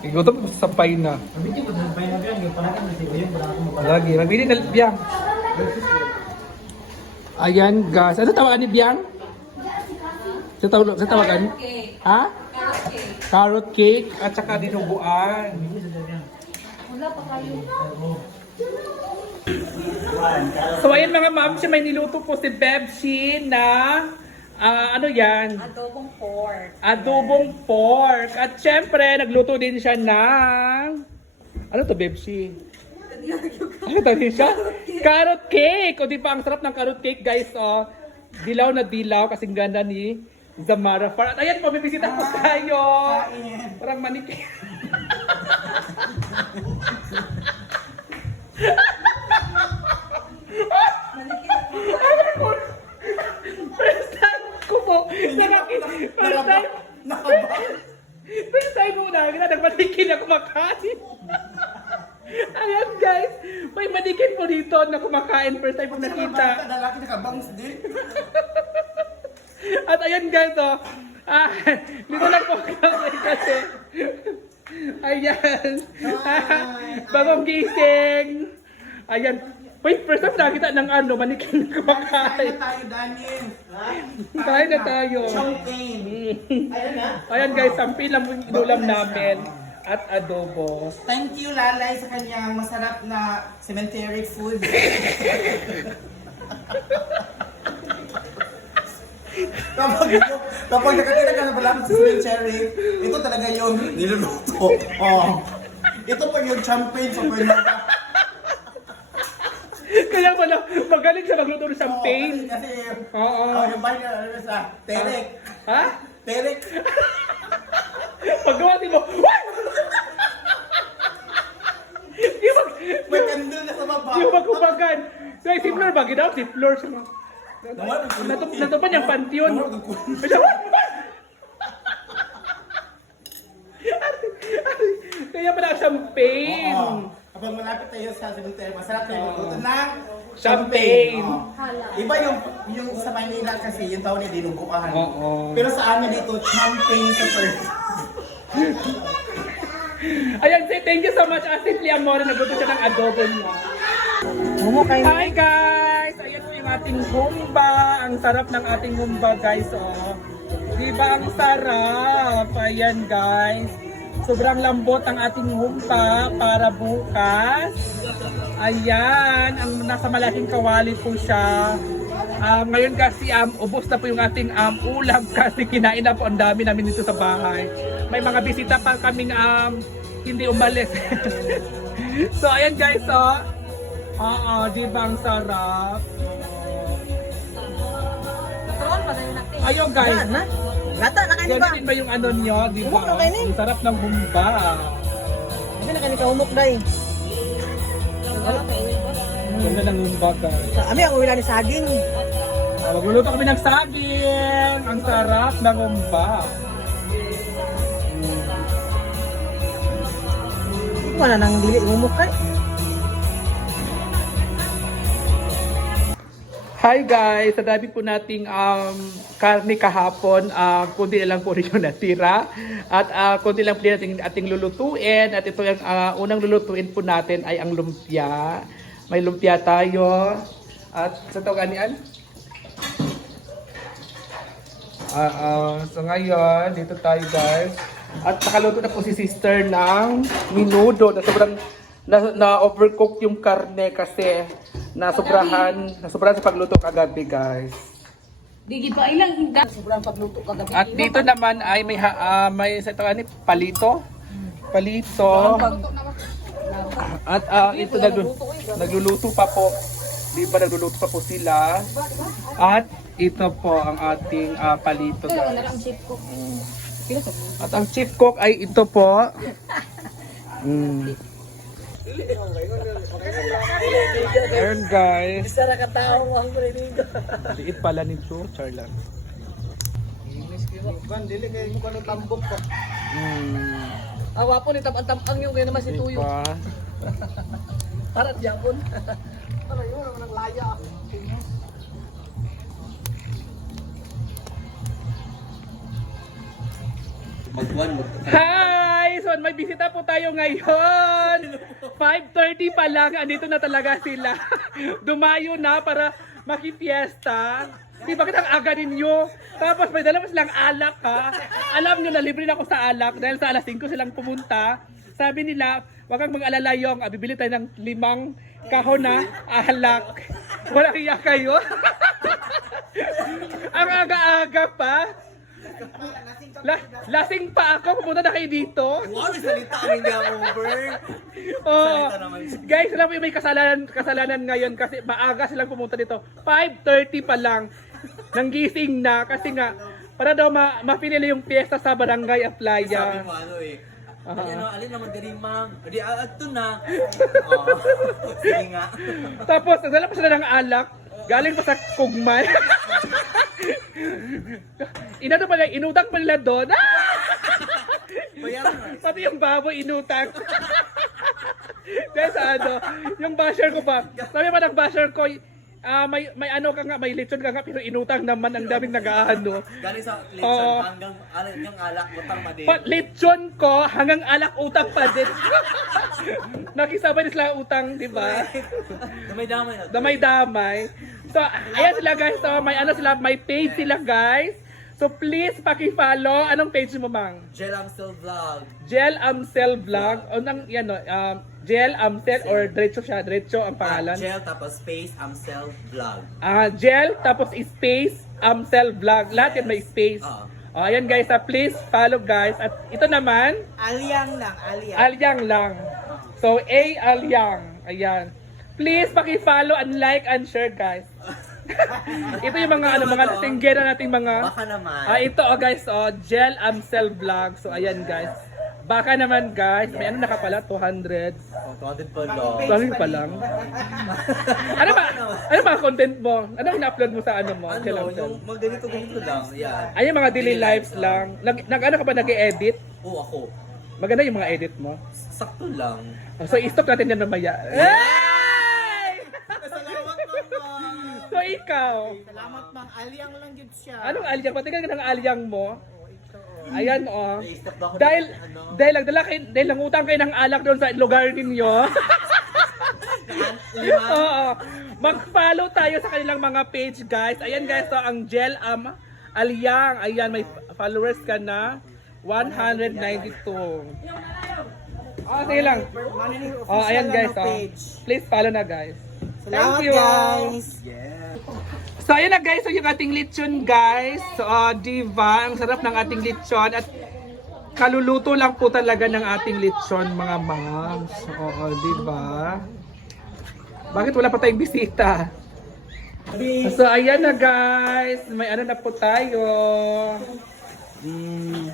Igutom ko sa sampay na. Lagi, mabili na biyang. Ayan, guys. Ano tawagan ni Biyang? Sa, taw sa tawagan? Ha? Carrot cake at saka dinuguan. So ayan mga ma'am, siya may niluto po si Bebshi na ah, ano yan? Adobong pork. Adobong pork. At syempre, nagluto din siya ng... Ano to, Bebshi? Ano tawag siya? Carrot cake! O di ba, ang sarap ng carrot cake, guys. Oh. Dilaw na dilaw, kasing ganda ni Zamara Far. At ayan po, bibisita po tayo. Parang maniki. First time ko po. Nakakita. First time. First time mo na, nagmanikin ako kumakain. Ayan guys, may manikin po dito na kumakain. First time ko nakita. Lalaki nakabangs din. At ayan guys, oh. Ah, dito lang po kami kasi. Ayan. Bagong gising. Ayan. Wait, first time nakita ng ano, manikin na kumakain. tayo, Daniel. Kain na tayo. Champagne. Ayun na. Ayan guys, sampi lang yung inulam namin at adobo. Thank you, Lalay, sa kanyang masarap na cemetery food. kapag, kapag nakakita ka na pala sa cemetery, ito talaga yung niluluto. Oh. Ito pa yung champagne sa Pernova. Kaya pala, magaling siya magluto ng champagne. Kasi, Oo. oh, yung bahay niya, ano sa Terek. Ha? Terek. Paggawa din mo, Wah! Yung mag... May candle na sa baba. Yung magkubagan. So, si Flor ba? Ginawa si Flor sa mga... Natup natupan niyang pantiyon. Wah! Kaya pala champagne. Oo. Kapag malapit tayo sa cemetery, masarap tayo magluto ng Champagne. Oo. Iba yung yung sa Manila kasi yung tawag niya dinuguan. Oo. Pero sa amin dito, champagne sa first. Ayan, say thank you so much, Ate Amore. Nagluto siya ng adobo niya. Momo kayo. Hi guys! Ayan po yung ating humba. Ang sarap ng ating humba guys. Oh. Di ba ang sarap? Ayan guys. Sobrang lambot ang ating humba para bukas. Ayan. Ang nasa malaking kawali po siya. Um, ngayon kasi um, ubos na po yung ating um, ulam kasi kinain na po ang dami namin dito sa bahay. May mga bisita pa kaming um, hindi umalis. so ayan guys, oh. Oo, di ba ang sarap? Ayun guys, na? Lata na kayo ganun din ba yung ano nyo, di ba? Humok kayo, eh. Ang sarap ng humba. Hindi na kayo kahumok day. Wala tayo iba. Ganda ng humba guys. Ami ang uwi ni saging. Ah, Magluluto kami ng saging. Ang sarap ng humba. Wala nang dili humok kay. Hi guys! Sa dami po nating um, karne kahapon, uh, kundi na lang po rin yung natira. At uh, kundi lang po rin ating, ating lulutuin. At ito yung uh, unang lulutuin po natin ay ang lumpia. May lumpia tayo. At sa tawagan niyan? Ah, ah, so ngayon, dito tayo guys. At nakaluto na po si sister ng minudo na sobrang na, na overcook yung karne kasi na sobrahan, na sobrahan sa pagluto kagabi guys. Digi pa ilang. Sobrang pagluto kagabi. At dito naman ay may ha, ah, may sa ito ani palito. Palito. At ah, ito naglu- nagluluto pa po. Di ba nagluluto pa po sila? At ito po ang ating ah, palito guys. Ko. At ang chief cook ay ito po. Mm. Ayun guys. Sara ka tao ang rinigo. Liit pala nito, Charlan. Kan dili kay kanang tambok pa. Mm. Awa po ni tabang-tabang yung kay naman si Tuyo. Para diapon. Para yun ang nang laya. Hi! guys, so may bisita po tayo ngayon. 5.30 pa lang, andito na talaga sila. Dumayo na para makipiesta. Di bakit ang aga ninyo? Tapos may dala pa silang alak ha. Alam nyo na libre na ako sa alak dahil sa alas 5 silang pumunta. Sabi nila, wag kang mag-alala yung, ah, bibili tayo ng limang kahon na alak. Walang iya kayo. ang aga-aga pa. La lasing pa ako, pupunta na kayo dito. Wow, may salita ang hindi over. Oh, Salita naman. guys, alam mo yung may kasalanan, kasalanan ngayon kasi maaga silang pumunta dito. 5.30 pa lang. Nanggising na kasi nga, para daw ma mapili yung piyesta sa Barangay Sabi Aplaya. mo ano eh. Aha. Ano, alin naman diri ma'am? Di ato na. Oo. Sige nga. Tapos, nagdala pa sila ng alak. Galing pa sa kugman. Inano pa lang, inutang pa nila doon. Ah! Pati yung baboy inutang. Dahil sa ano, yung basher ko pa. Sabi pa ng basher ko, ah may may ano ka nga, may lechon ka nga, pero inutang naman ang daming nag-aano. Galing sa Oo. lechon hanggang alin hanggang alak butang pa din. Pa, lechon ko hanggang alak utang pa din. Nakisabay din sila utang, di ba? Damay-damay na. Damay-damay. So, ayan sila guys. So, may ano sila, may page sila guys. So, please paki-follow. Anong page mo, Mang? Gel Amstel Vlog. Gel Amsel Vlog. O nang, yan o, um, Gel Amsel or diretso siya, diretso ang pangalan. Ah, gel tapos space Amstel Vlog. Ah, Gel, tapos space, Amsel Vlog. Lahat yan may space. Oo. O, ayan guys, ah, please follow guys. At ito naman, Aliang lang, aliang. Alyang lang. So, A. Alyang. Ayan. Please, paki-follow and like and share, guys. Ito yung mga ano mga tinggera nating mga Baka naman. Ah, ito oh guys, oh, Gel Amsel Vlog. So ayan guys. Baka naman guys, may ano naka pala 200. Oh, content pa lang. Sorry pa lang. ano ba? Ano ba content mo? Ano ina-upload mo sa ano mo? Gel Ano, Amsel? yung mag ganito lang. Yan. Ay, yung mga daily lives lang. Nag, nag ano ka ba nag-edit? Oo, ako. Maganda yung mga edit mo. Sakto lang. Oh, So, i-stop natin yan mamaya. Ay! Salamat mama. So, ikaw. Salamat mang aliang lang yun siya. Anong alyang? Pati ka ng alyang mo. Ayan, oh. Naisip ba ako Dahil, ng ano? dahil nagdala kayo, dahil nangutang kayo ng alak doon sa lugar ninyo. Lima. Oo. Mag-follow tayo sa kanilang mga page, guys. Ayan, guys, to ang Gel Am Alyang. Ayan, may followers ka na. 192. Oh, sige lang. Oh, ayan, guys, ano, oh. page. Please follow na, guys. Salamat Thank you. guys. Yeah. So ayun na guys, so yung ating lechon guys. So uh, diva, ang sarap ng ating lechon at kaluluto lang po talaga ng ating lechon mga moms. Oo, diba? Bakit wala pa tayong bisita? So ayan na guys, may ano na po tayo. Mm.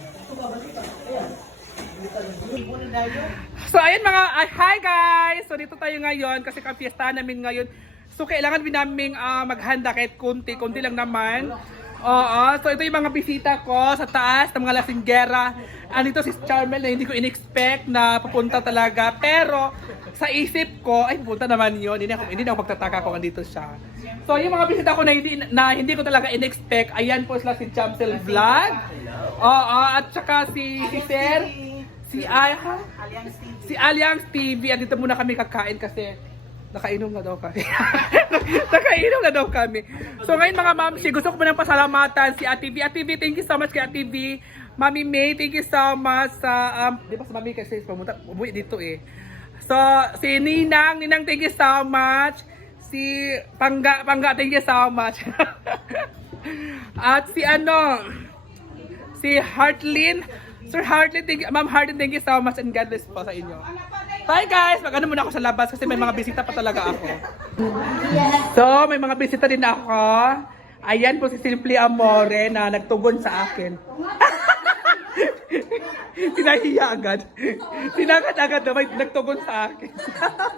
So ayun mga, ay, hi guys! So dito tayo ngayon kasi kapiesta namin ngayon. So kailangan din namin ah, maghanda kahit konti, konti lang naman. Oo, so ito yung mga bisita ko sa taas ng mga lasinggera. Andito si Charmel na hindi ko in-expect na pupunta talaga. Pero sa isip ko, ay pupunta naman yun. Hindi ako, hindi na ako magtataka kung andito siya. So yung mga bisita ko na hindi, na hindi ko talaga in-expect, ayan po sila si Jamsel Vlog. Oo, at saka si, si Sir, si Ay, ha? Aliang. Si Allianz TV, andito muna kami kakain kasi nakainom na daw kami. nakainom na daw kami. So ngayon mga ma'am, si gusto ko munang pasalamatan si Ate V. Ate V, thank you so much kay Ate V. Mami May, thank you so much sa, um, di ba sa Mami kasi pumunta, umuwi dito eh. So, si Ninang, Ninang, thank you so much. Si Pangga, Pangga, thank you so much. At si ano, si Heartlyn. Sir Heartlyn, thank you, Ma'am Heartlyn, thank you so much and God bless po sa inyo. Bye guys! Mag-ano muna ako sa labas kasi may mga bisita pa talaga ako. So, may mga bisita din ako. Ayan po si Simply Amore na nagtugon sa akin. Sinahiya agad. Sinagat agad na may nagtugon sa akin.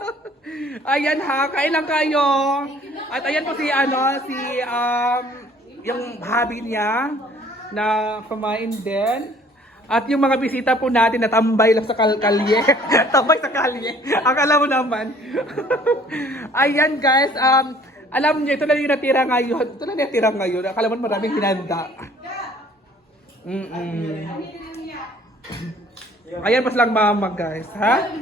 ayan ha, kain lang kayo. At ayan po si ano, si um, yung hubby niya na kumain din. At yung mga bisita po natin na tambay lang sa kal kalye. tambay sa kalye. Akala mo naman. Ayan guys, um, alam niyo, ito lang yung natira ngayon. Ito lang yung natira ngayon. Akala mo maraming hinanda. Mm-mm. Ayan pa silang mama guys, ha?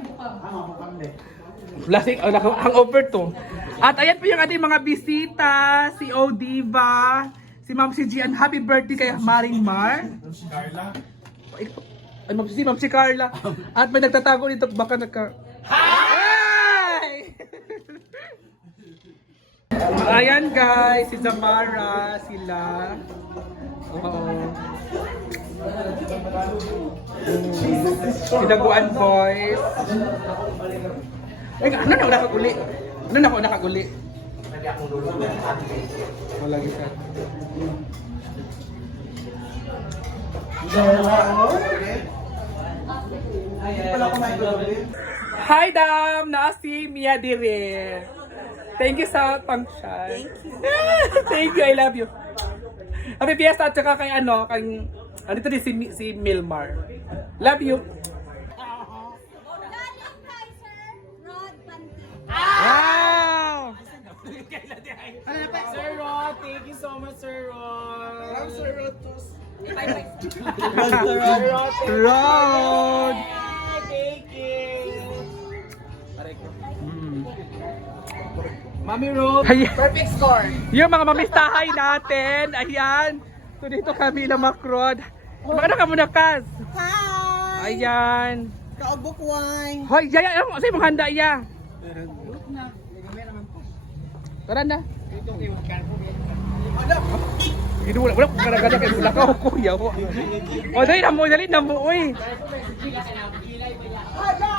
Lasing, oh, hangover to. At ayan po yung ating mga bisita, si Odiva, si Ma'am si Gian. Happy birthday kay Maring Mar. Carla. Ay, Ma'am si, Ma'am si Carla. At may nagtatago dito, baka nagka... Hi! Ayan guys, si Zamara, sila. Oo. Sinaguan boys. Ay, ano na ako nakaguli? Ano na ako nakaguli? Wala gisa. Hi, Dam! Na si Mia dire. Thank you sa function. Thank you. Thank you, I love you. Happy Fiesta at saka kay ano, kay, andito din si, si Milmar. Love you. Wow! Sir Rod, thank you so much, Sir Rod. Sir Rod. Rod! Thank you. Mami Rod. Perfect score. Yung mga mamistahay natin, ayan. So dito kami na Macrod. Maganda ka muna, Kaz. Hi! Ayan. Kaubok wine. Hoy, yaya, ano sa imong handa iya? Tara na. Ito wala, wala kong gana-gana kay wala ka ako, kuya ko. O, dali na mo, dali na mo, uy.